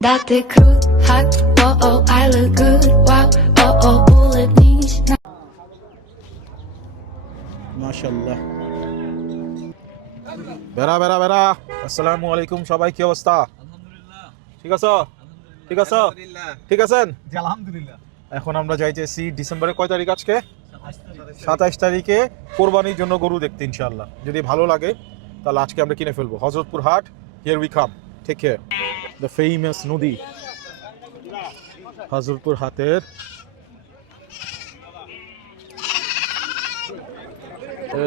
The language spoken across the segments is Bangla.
Date crude, hot, oh oh, I look good, wow, oh oh, bullet knees. মাশাআল্লাহ। বেরা বেরা বেরা, আসসালামু আলাইকুম সবাই, কি অবস্থা? আলহামদুলিল্লাহ। ঠিক আছো? ঠিক আছো? আলহামদুলিল্লাহ। ঠিক আছেন? জি আলহামদুলিল্লাহ। এখন আমরা যাইতেছি ডিসেম্বরের কয় তারিখ আজকে? 27 তারিখে কোরবানির জন্য গরু দেখতে ইনশাআল্লাহ। যদি ভালো লাগে তাহলে আজকে আমরা কিনে ফেলবো। হযরতপুর হাট, here we come. Take care. The famous নদী হযরতপুর হাটের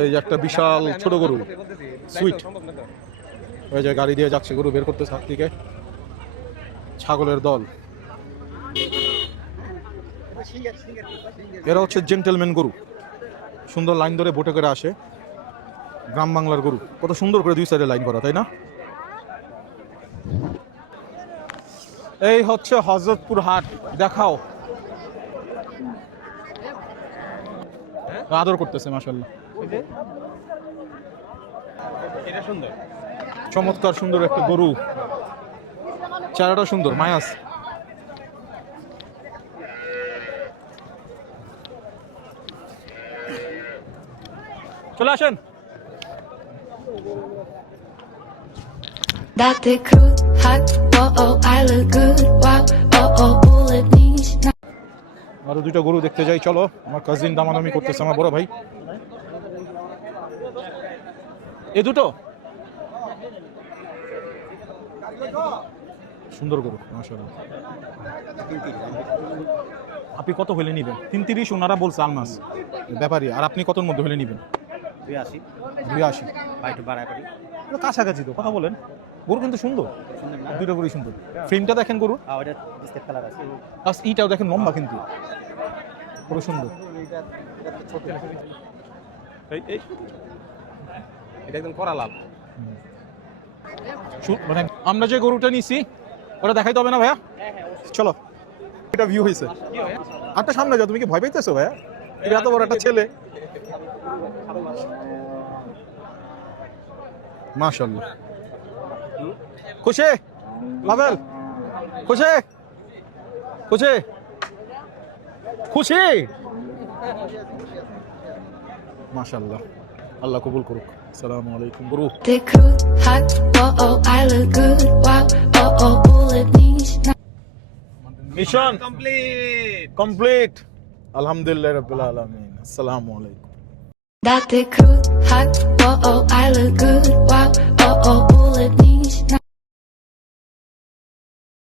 এই একটা বিশাল ছোট গরু, সুইট। ওই যে গাড়ি দিয়ে যাচ্ছে, গরু বের করতেছে হাত থেকে। ছাগলের দল, এরা হচ্ছে জেন্টেলম্যান গরু। সুন্দর লাইন ধরে বোটে করে আসে। গ্রাম বাংলার গরু, কত সুন্দর করে দুই সাইডে লাইন করা, তাই না? এই হচ্ছে হযরতপুর হাট, দেখাও। আদর করতেছে মাশাআল্লাহ। এটা সুন্দর। চমৎকার সুন্দর একটা গরু, চেহারাটা সুন্দর, মায়াস। চলে আসেন। Date crude, hot, oh oh, I look good, wow, oh oh, bullet knees. আরো দুইটা গরু দেখতে যাই, চলো। আমার কাজিন দামাদামি করতেছে, আমার বড় ভাই। এই দুটো সুন্দর গরু মাশাআল্লাহ। আপনি কত হলে নিবেন? ৩৩ ওনারা বলছে আলমাস ব্যাপারী। আর আপনি কতর মধ্যে হলে নিবেন? 82। ভাই একটু বাড়ায় করি। কাছাকাছি তো, কথা বলেন। গরু কিন্তু সুন্দর, দুইটা গরুই সুন্দর। ফ্রেমটা দেখেন গরু, ওটা বিস্কিট কালার আছে। আর ইটাও দেখেন, লম্বা কিন্তু বড় সুন্দর। এই এটা একদম করা লাল। মানে আমরা যে গরুটা নিছি ওটা দেখাইতে হবে না ভাইয়া? চলো, এটা ভিউ হয়েছে। আটটা সামনে যাও, তুমি কি ভয় পাইতেছো ভাইয়া? তুমি এত বড় একটা ছেলে। মাশাআল্লাহ। খুশি পাবেল? খুশি খুশি খুশি মাশাআল্লাহ। আল্লাহ কবুল করুক। আসসালামু আলাইকুম। গরু Date crude, hot, oh oh, I look good, wow, oh oh, bullet knees. Mission complete. Complete, আলহামদুলিল্লাহ রাব্বিল আলামিন। আসসালামু আলাইকুম। Date crude, hot, oh oh, I look good, wow, oh oh, bullet knees.